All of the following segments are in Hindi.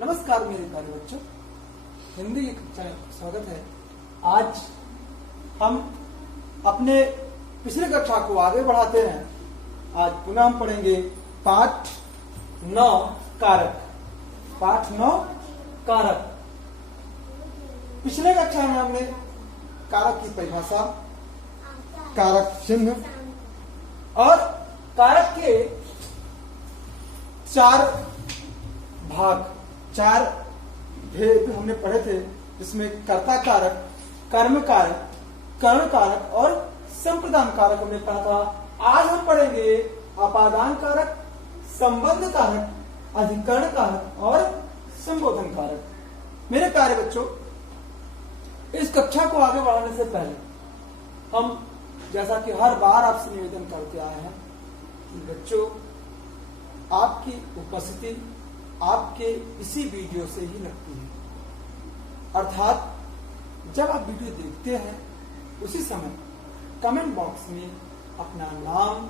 नमस्कार मेरे प्यारे बच्चों, हिंदी की कक्षा में स्वागत है। आज हम अपने पिछले कक्षा को आगे बढ़ाते हैं। आज पुनः हम पढ़ेंगे पाठ 9 कारक। पाठ 9 कारक। पिछले कक्षा में हमने कारक की परिभाषा, कारक चिन्ह और कारक के 4 भाग, 4 भेद हमने पढ़े थे, जिसमें कर्ता कारक, कर्म कारक, कर्ण कारक और संप्रदान कारक हमने पढ़ा था। आज हम पढ़ेंगे अपादान कारक, संबंध कारक, अधिकरण कारक और संबोधन कारक। मेरे प्यारे बच्चों, इस कक्षा को आगे बढ़ाने से पहले हम, जैसा कि हर बार आपसे निवेदन करते आए हैं कि बच्चों, आपकी उपस्थिति आपके इसी वीडियो से ही लगती है। अर्थात जब आप वीडियो देखते हैं उसी समय कमेंट बॉक्स में अपना नाम,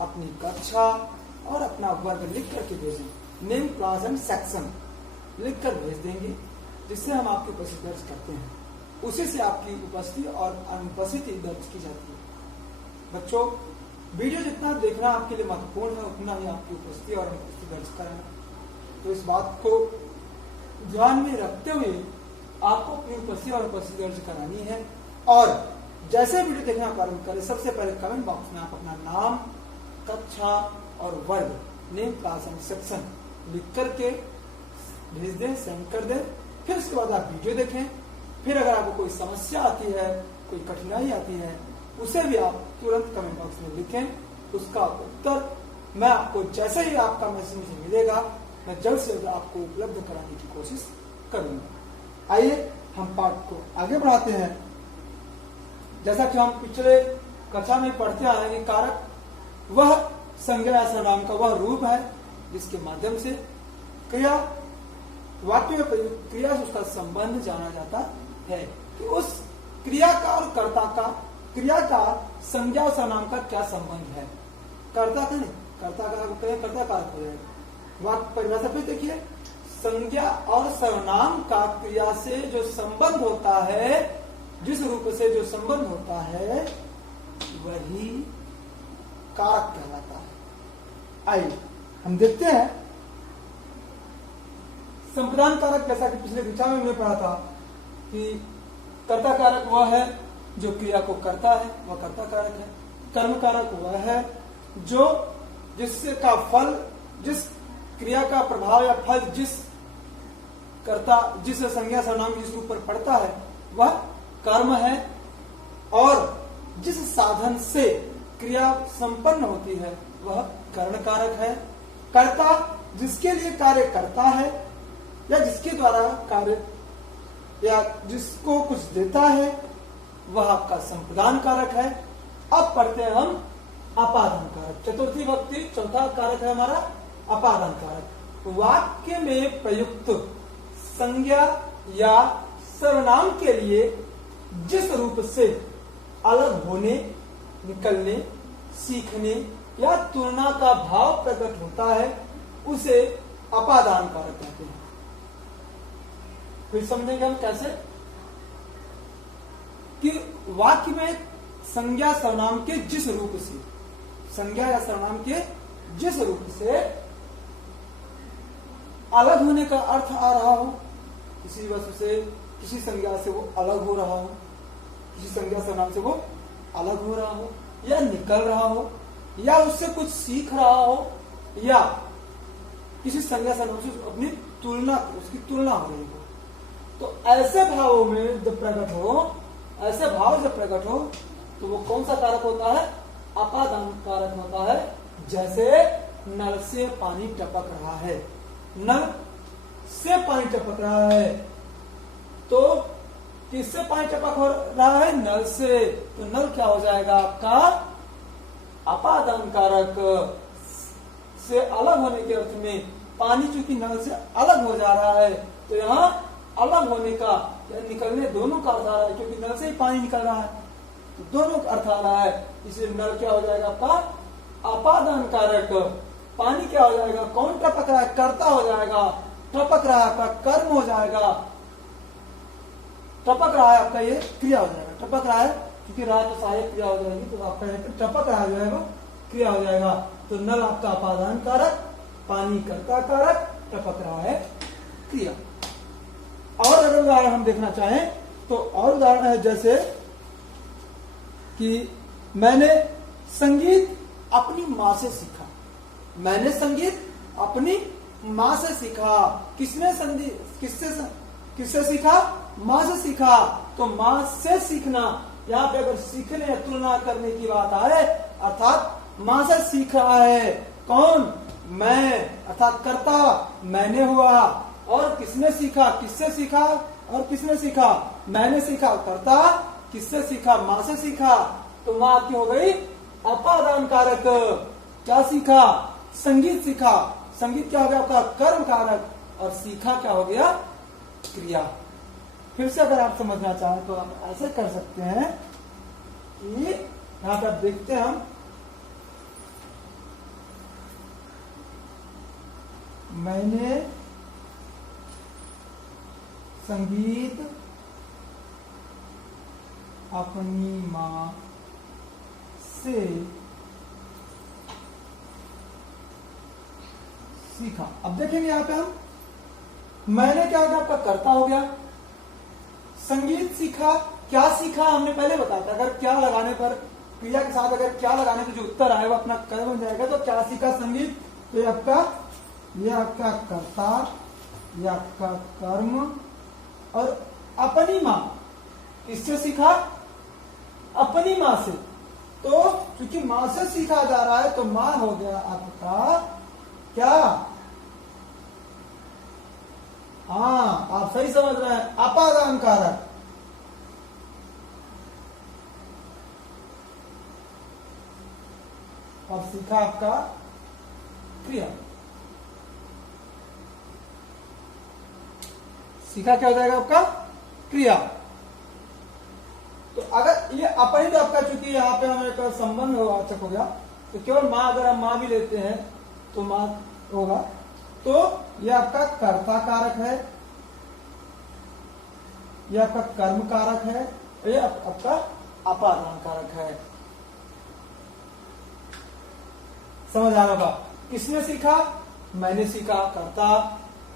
अपनी कक्षा और अपना वर्ग लिख करके भेजें। नेम, क्लास एंड सेक्शन लिख कर भेज देंगे, जिससे हम आपकी उपस्थिति दर्ज करते हैं। उसी से आपकी उपस्थिति और अनुपस्थिति दर्ज की जाती है। बच्चों, वीडियो जितना देखना आपके लिए महत्वपूर्ण है, उतना ही आपकी उपस्थिति और अनुपस्थिति दर्ज करना। तो इस बात को ध्यान में रखते हुए आपको अपनी उपस्थिति और अनुपस्थिति दर्ज करानी है। और जैसे वीडियो देखना प्रारंभ करें, सबसे पहले कमेंट बॉक्स में आप अपना नाम, कक्षा और वर्ग, नेम, क्लास एंड सेक्शन लिख करके भेज दें, सेंड कर दें। फिर उसके बाद आप वीडियो देखें। फिर अगर आपको कोई समस्या आती है, कोई कठिनाई आती है, उसे भी आप तुरंत कमेंट बॉक्स में लिखें। उसका उत्तर मैं आपको, जैसे ही आपका मैसेज मुझे मिलेगा, मैं जल्द से जल्द आपको उपलब्ध कराने की कोशिश करूंगा। आइए हम पाठ को आगे बढ़ाते हैं। जैसा कि हम पिछले कक्षा में पढ़ते आए हैं कि कारक वह संज्ञा या सर्वनाम का वह रूप है जिसके माध्यम से क्रिया, वाक्य में प्रयुक्त क्रिया से उसका संबंध जाना जाता है कि उस क्रिया का और कर्ता का, क्रिया का संज्ञा और सर्वनाम का क्या संबंध है। कर्ता का नहीं, कर्ता कारक हो जाएगा। वाक्य परिभाषा फिर देखिए, संज्ञा और सर्वनाम का क्रिया से जो संबंध होता है, जिस रूप से जो संबंध होता है, वही कारक कहलाता है। आइए हम देखते हैं संप्रदान कारक। जैसा कि पिछले कक्षा में हमने पढ़ा था कि कर्ता कारक वह है जो क्रिया को करता है, वह कर्ता कारक है। कर्म कारक वह है जो जिससे का फल, जिस क्रिया का प्रभाव या फल जिस कर्ता, जिस संज्ञा सर्वनाम जिस रूप पर पड़ता है, वह कर्म है। और जिस साधन से क्रिया संपन्न होती है, वह कर्ण कारक है। कर्ता जिसके लिए कार्य करता है या जिसके द्वारा कार्य या जिसको कुछ देता है, वह आपका संप्रदान कारक है। अब पढ़ते हैं हम अपादान कारक। चतुर्थी विभक्ति चौथा कारक है हमारा अपादान कारक। वाक्य में प्रयुक्त संज्ञा या सर्वनाम के लिए जिस रूप से अलग होने, निकलने, सीखने या तुलना का भाव प्रकट होता है, उसे अपादान कारक कहते हैं। फिर समझेंगे हम कैसे कि वाक्य में संज्ञा सर्वनाम के जिस रूप से, संज्ञा या सर्वनाम के जिस रूप से अलग होने का अर्थ आ रहा हो, किसी वस्तु से, किसी संज्ञा से वो अलग हो रहा हो, किसी संज्ञा सर्वनाम से वो अलग हो रहा हो या निकल रहा हो, या उससे कुछ सीख रहा हो, या किसी संज्ञा सर्वनाम से अपनी तुलना, उसकी तुलना हो रही हो। तो ऐसे भावों में जब प्रकट हो, ऐसे भाव जब प्रकट हो, तो वो कौन सा कारक होता है? अपादान कारक होता है। जैसे नल से पानी टपक रहा है, नल से पानी टपक रहा है, तो किससे पानी टपक हो रहा है? नल से। तो नल क्या हो जाएगा आपका? अपादान कारक। से अलग होने के अर्थ में, पानी चूंकि नल से अलग हो जा रहा है, तो यहाँ अलग होने का या निकलने दोनों का अर्थ आ रहा है, क्योंकि नल से ही पानी निकल रहा है, तो दोनों का अर्थ आ रहा है। इसलिए नल क्या हो जाएगा आपका? अपादान कारक। पानी क्या हो जाएगा? कौन टपक रहा है? कर्ता हो जाएगा। टपक रहा है आपका कर्म हो जाएगा, टपक रहा है आपका ये क्रिया हो जाएगा। टपक रहा है क्योंकि रहा तो सहायक क्रिया हो जाएगी, तो आपका टपक रहा जो है वो क्रिया हो जाएगा। तो नल आपका अपादान कारक, पानी कर्ता कारक, टपक रहा है क्रिया। और अगर उदाहरण हम देखना चाहें तो और उदाहरण है जैसे कि मैंने संगीत अपनी माँ से सीखा। मैंने संगीत अपनी माँ से सीखा। किसने संगीत किससे सीखा? माँ से सीखा। तो माँ से सीखना, यहाँ पे अगर सीखने या तुलना करने की बात आए, अर्थात माँ से सीख रहा है कौन? मैं, अर्थात कर्ता मैंने हुआ। और किसने सीखा? किससे सीखा और किसने सीखा? मैंने सीखा। कर्ता किससे सीखा? माँ से सीखा। तो माँ आपकी हो गई अपादान कारक। क्या सीखा? संगीत सीखा। संगीत क्या हो गया आपका? कर्म कारक। और सीखा क्या हो गया? क्रिया। फिर से अगर आप समझना चाहें तो आप ऐसे कर सकते हैं कि यहां पे आप देखते हैं हम, मैंने संगीत अपनी माँ से सीखा। अब देखेंगे यहां पे हम, मैंने क्या हो गया आपका? कर्ता हो गया। संगीत सीखा। क्या सीखा हमने पहले बताया था, अगर क्या लगाने पर, क्रिया के साथ अगर क्या लगाने पर जो उत्तर आए वो अपना कर्म हो जाएगा। तो क्या सीखा? संगीत। तो ये आपका कर्ता, ये आपका कर्म। और अपनी माँ, किससे सीखा? अपनी माँ से। तो क्योंकि माँ से सीखा जा रहा है तो माँ हो गया आपका क्या? हाँ, आप सही समझ रहे हैं, अपादान कारक। और सीखा आपका क्रिया। सीखा क्या हो जाएगा आपका? क्रिया। तो अगर ये अपनी, तो आपका चूंकि यहाँ पे हमें एक संबंध वाचक हो गया, तो केवल माँ, अगर हम माँ भी लेते हैं तो माँ होगा। तो ये आपका कर्ता कारक है, ये आपका कर्म कारक है, ये आपका अपादान कारक है। समझ आ रहा? किसने सीखा? मैंने सीखा, कर्ता।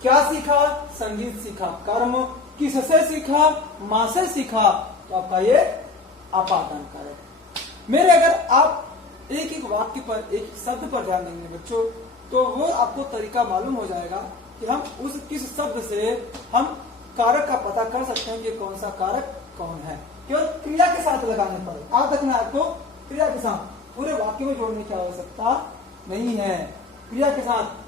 क्या सीखा? संगीत सीखा, कर्म। किससे सीखा? माँ से सीखा। तो आपका ये अपादान कारक। मेरे अगर आप एक एक वाक्य पर, एक शब्द पर ध्यान देंगे बच्चों, तो वो आपको तरीका मालूम हो जाएगा कि हम उस किस शब्द से हम कारक का पता कर सकते हैं कि कौन सा कारक कौन है। केवल क्रिया के साथ लगाने पर, आप देखना आपको क्रिया के साथ, पूरे वाक्य में जोड़ने की आवश्यकता नहीं है। क्रिया के साथ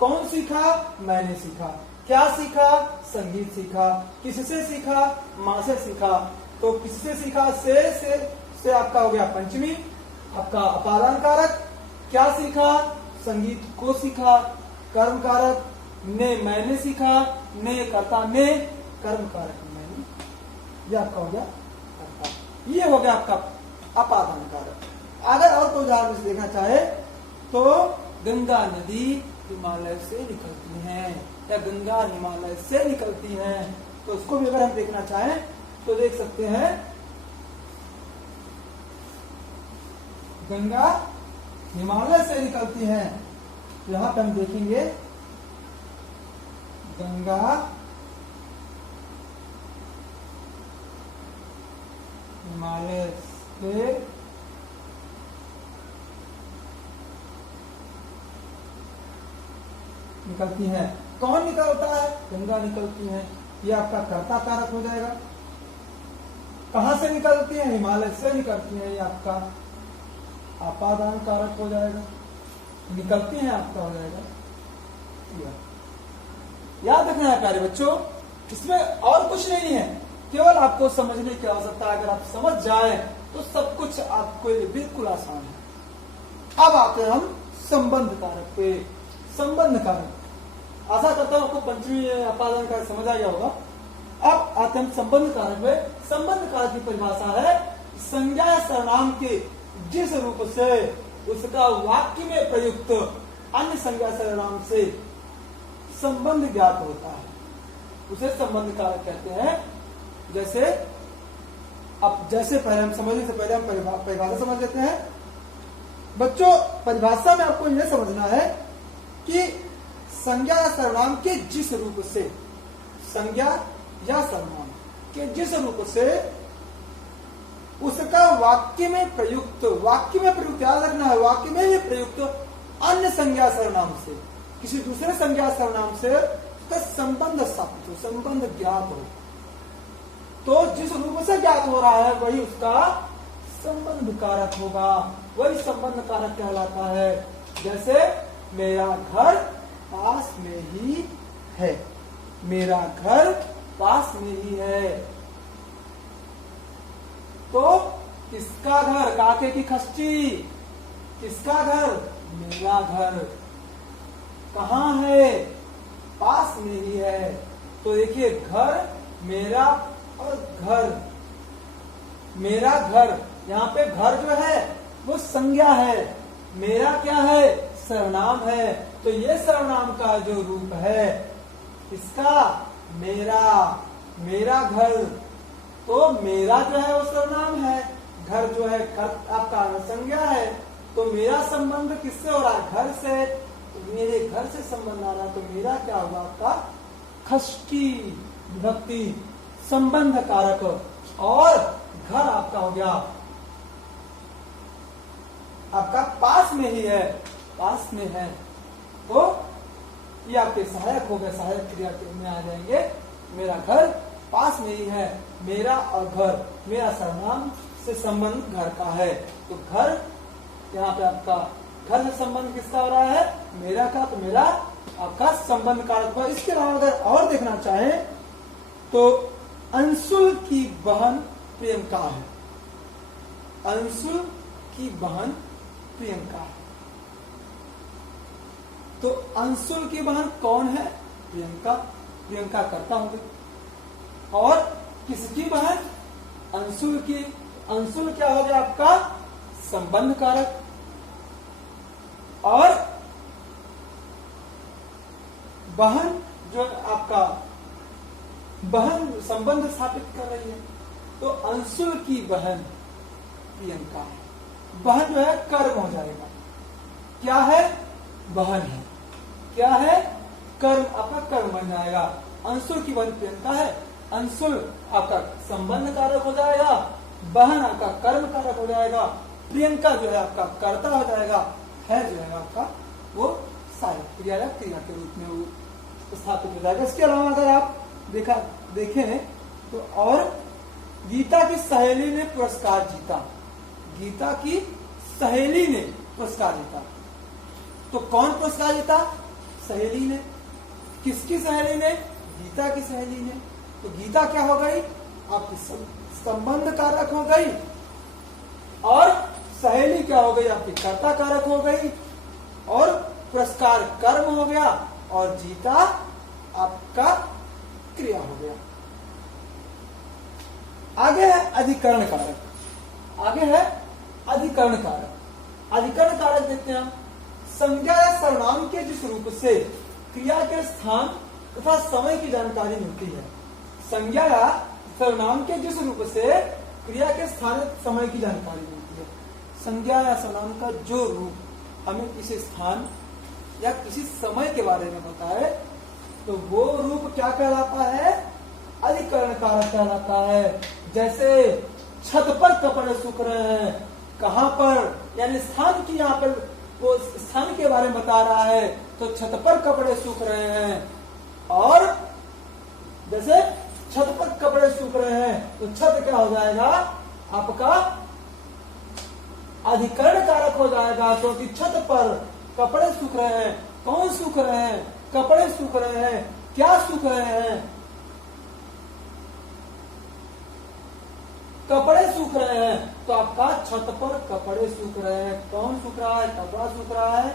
कौन सीखा? मैंने सीखा। क्या सीखा? संगीत सीखा। किससे सीखा? माँ से सीखा। तो किससे सीखा? से आपका हो गया पंचमी, आपका अपादान कारक। क्या सीखा? संगीत को सीखा, कर्म कारक। ने मैंने सीखा, ने कर्ता, ने कर्म कारक, मैंने, ये आपका हो गया कर्ता। ये हो गया आपका अपादान कारक। अगर और कोई उदाहरण से देखना चाहे तो गंगा नदी हिमालय से निकलती है, या गंगा हिमालय से निकलती है। तो उसको भी अगर हम देखना चाहें तो देख सकते हैं, गंगा हिमालय से निकलती है। यहां पर हम देखेंगे, गंगा हिमालय से निकलती है। कौन निकलता है? गंगा निकलती है। ये आपका कर्ता कारक हो जाएगा। कहां से निकलती है? हिमालय से निकलती है। ये आपका अपादान कारक हो जाएगा। निकलती है आपका हो जाएगा। याद रखना है प्यारे बच्चों, इसमें और कुछ नहीं है, केवल आपको समझने की आवश्यकता है। अगर आप समझ जाए तो सब कुछ आपको बिल्कुल आसान है। अब आते हैं हम संबंध कारक पे। संबंध कारक, आशा करता हूं आपको पंचमी अपादान कारक समझ आ गया होगा। अब आते हैं संबंध कारक में। संबंध कारक की परिभाषा है संज्ञा सर्वनाम के जिस रूप से उसका वाक्य में प्रयुक्त अन्य संज्ञा सर्वनाम से संबंध ज्ञात होता है उसे संबंध कारक कहते हैं। जैसे अब जैसे पहले हम समझने से पहले हम परिभाषा समझ लेते हैं। बच्चों परिभाषा में आपको यह समझना है कि संज्ञा या सर्वनाम के जिस रूप से, संज्ञा या सर्वनाम के जिस रूप से उसका वाक्य में प्रयुक्त याद रखना है, वाक्य में ही प्रयुक्त अन्य संज्ञा सर्वनाम से, किसी दूसरे संज्ञा सर्वनाम से उसका संबंध स्थापित हो, संबंध ज्ञात हो। तो जिस रूप से ज्ञात हो रहा है वही उसका संबंध कारक होगा, वही संबंध कारक कहलाता है। जैसे मेरा घर पास में ही है, मेरा घर पास में ही है। तो किसका घर, काके की खष्टी, किसका घर, मेरा घर। कहाँ है, पास में ही है। तो देखिए घर, मेरा और घर, मेरा घर, यहाँ पे घर जो है वो संज्ञा है, मेरा क्या है, सर्वनाम है। तो ये सर्वनाम का जो रूप है इसका मेरा, मेरा घर, तो मेरा जो है वो सर्वनाम है, घर जो है आपका संज्ञा है। तो मेरा संबंध किससे हो रहा है, घर से। तो मेरे घर से संबंध आ रहा है, तो मेरा क्या होगा आपका खष्टी विभक्ति संबंध कारक, और घर आपका हो गया आपका पास में ही है, पास में है। तो ये आपके सहायक हो गए, सहायक क्रिया में आ जाएंगे। मेरा घर पास में ही है, मेरा और घर, मेरा सर्वनाम से संबंध घर का है। तो घर यहाँ पे आपका घर से संबंध किसका हो रहा है, मेरा का। तो मेरा आपका संबंध कारक हुआ। इसके अलावा अगर और देखना चाहें तो अंशुल की बहन प्रियंका है, अंशुल की बहन प्रियंका है। तो अंशुल की बहन कौन है, प्रियंका, प्रियंका करता होंगे। और किसकी बहन, अंशुल की, अंशुल क्या हो गया आपका संबंध कारक। और बहन जो आपका बहन संबंध स्थापित कर रही है। तो अंशुल की बहन प्रियंका है। बहन जो है कर्म हो जाएगा, क्या है, बहन है, क्या है, कर्म, आपका कर्म बन जाएगा। अंशुल की बहन प्रियंका है, अंशुल आपका संबंध कारक हो जाएगा, बहन आपका कर्म कारक हो जाएगा, प्रियंका जो है आपका कर्ता हो जाएगा, है जो है आपका वो सहायक क्रिया या क्रिया के रूप में वो स्थापित हो जाएगा। इसके अलावा अगर आप देखें तो और गीता की सहेली ने पुरस्कार जीता, गीता की सहेली ने पुरस्कार जीता। तो कौन पुरस्कार जीता, सहेली ने। किसकी सहेली ने, गीता की सहेली ने। तो गीता क्या हो गई, आपकी संबंध कारक हो गई, और सहेली क्या हो गई, आपकी कर्ता कारक हो गई, और पुरस्कार कर्म हो गया, और जीता आपका क्रिया हो गया। आगे है अधिकरण कारक, आगे है अधिकरण कारक। अधिकरण कारक देखते हैं हम, संज्ञा या सर्वनाम के जिस रूप से क्रिया के स्थान तथा समय की जानकारी मिलती है। संज्ञा या सर्वनाम के जिस रूप से क्रिया के स्थान समय की जानकारी मिलती है। संज्ञा या सर्वनाम का जो रूप हमें किसी स्थान या किसी समय के बारे में बताए तो वो रूप क्या कहलाता है, अधिकरण कारक कहलाता है। जैसे छत पर कपड़े सूख रहे हैं, कहां पर, यानी स्थान की, यहाँ पर वो स्थान के बारे में बता रहा है, तो छत पर कपड़े सूख रहे हैं। और जैसे छत पर कपड़े सूख रहे हैं तो छत क्या हो जाएगा, आपका अधिकरण कारक हो जाएगा, क्योंकि छत पर कपड़े सूख रहे हैं। कौन सूख रहे हैं, कपड़े सूख रहे हैं, क्या सूख रहे हैं, कपड़े सूख रहे हैं। तो आपका छत पर कपड़े सूख रहे हैं, कौन सूख रहा है, कपड़ा सूख रहा है।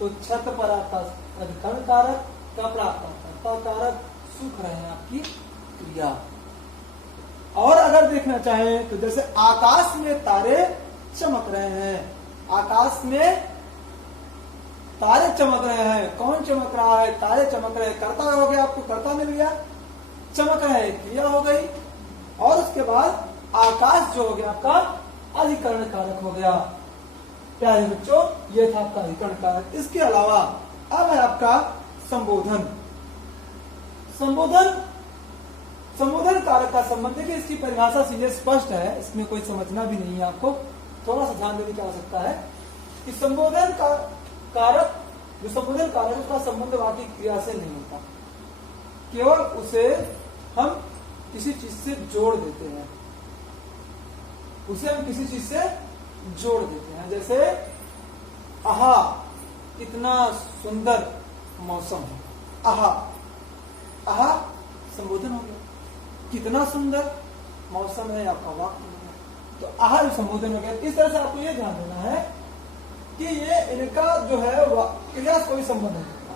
तो छत पर आपका अधिकरण कारक, कपड़ा आपका कर्ता कारक, सूख रहे हैं आपकी क्रिया। और अगर देखना चाहें तो जैसे आकाश में तारे चमक रहे हैं, आकाश में तारे चमक रहे हैं। कौन चमक रहा है? तारे चमक रहे हैं। कर्ता हो गया, आपको कर्ता मिल गया। चमक रहे क्रिया हो गई, और उसके बाद आकाश जो हो गया आपका अधिकरण कारक हो गया। प्यारे बच्चों, ये था आपका अधिकरण कारक। इसके अलावा अब है आपका संबोधन। संबोधन कारक का संबंध, देखिए इसकी परिभाषा सीधे स्पष्ट है, इसमें कोई समझना भी नहीं है, आपको थोड़ा सा ध्यान देने की आवश्यकता है कि संबोधन का कारक, जो संबोधन कारक है उसका संबंध वाक्य क्रिया से नहीं होता, केवल उसे हम किसी चीज से जोड़ देते हैं। उसे हम किसी चीज से जोड़ देते हैं। जैसे आहा इतना सुंदर मौसम है। आहा, आहा संबोधन हो गया। कितना सुंदर मौसम है, आपका वाक्य हो गया। तो आहा संबोधन हो गया। इस तरह से आपको यह ध्यान देना है कि ये इनका जो है क्रिया से कोई संबंध नहीं होता,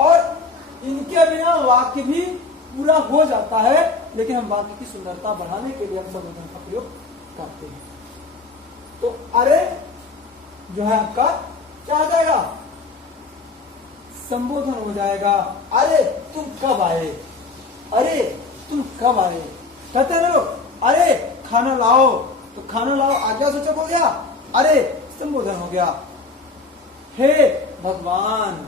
और इनके बिना वाक्य भी पूरा हो जाता है, लेकिन हम वाक्य की सुंदरता बढ़ाने के लिए हम संबोधन का प्रयोग करते हैं। तो अरे जो है आपका क्या आ जाएगा? संबोधन हो जाएगा। अरे तुम कब आए? अरे तुम कब आए? कहते हैं लोग अरे खाना लाओ, तो खाना लाओ आज्ञासूचक हो गया, अरे संबोधन हो गया। हे भगवान,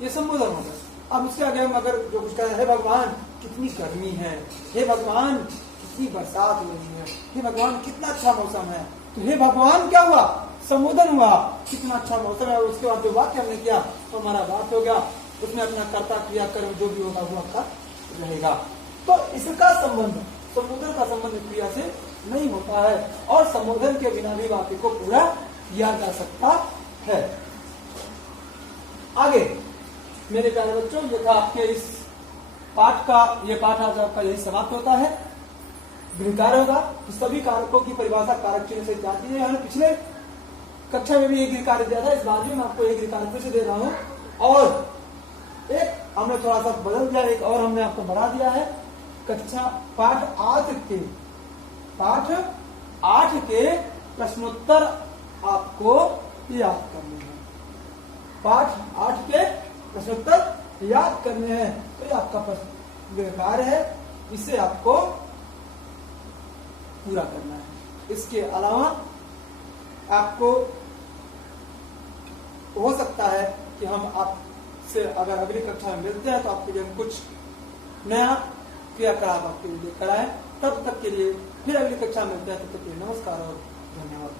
ये संबोधन हो गया। अब उसके आगे हम अगर जो कुछ कहें, हे भगवान कितनी गर्मी है, हे भगवान कितनी बरसात हो रही है, हे भगवान कितना अच्छा मौसम है, तो हे भगवान क्या हुआ? संबोधन हुआ, कितना अच्छा मौसम है। उसके बाद जो वाक्य हमने किया तो हमारा वाक्य हो गया, उसमें अपना कर्ता क्रिया कर्म जो भी होगा वो आपका रहेगा। तो इसका संबंध, संबोधन का संबंध क्रिया से नहीं होता है, और संबोधन के बिना भी वाक्य को पूरा किया जा सकता है। आगे मेरे प्यारे बच्चों, ये था आपके इस पाठ का, ये पाठ आज आपका यही समाप्त होता है। गृहकार्य होगा तो सभी कारकों की परिभाषा कारक चिन्ह से जाती है। हमने पिछले कक्षा में भी एक गृहकार्य दिया था, इस बार भी मैं आपको एक गृहकार्य फिर से दे रहा हूं, और एक हमने थोड़ा सा बदल दिया, एक और हमने आपको बढ़ा दिया है। कक्षा पाठ 8 के प्रश्नोत्तर आपको याद करने हैं। पाठ 8 के प्रश्नोत्तर याद करने हैं, तो ये आपका गृहकार्य है, इसे आपको पूरा करना है। इसके अलावा आपको हो सकता है कि हम आपसे अगर अगली कक्षा में मिलते हैं तो आपके लिए हम कुछ नया क्रियाकलाप आपके लिए कराएं। तब तक के लिए फिर अगली कक्षा में मिलते हैं, तब तक के लिए नमस्कार और धन्यवाद।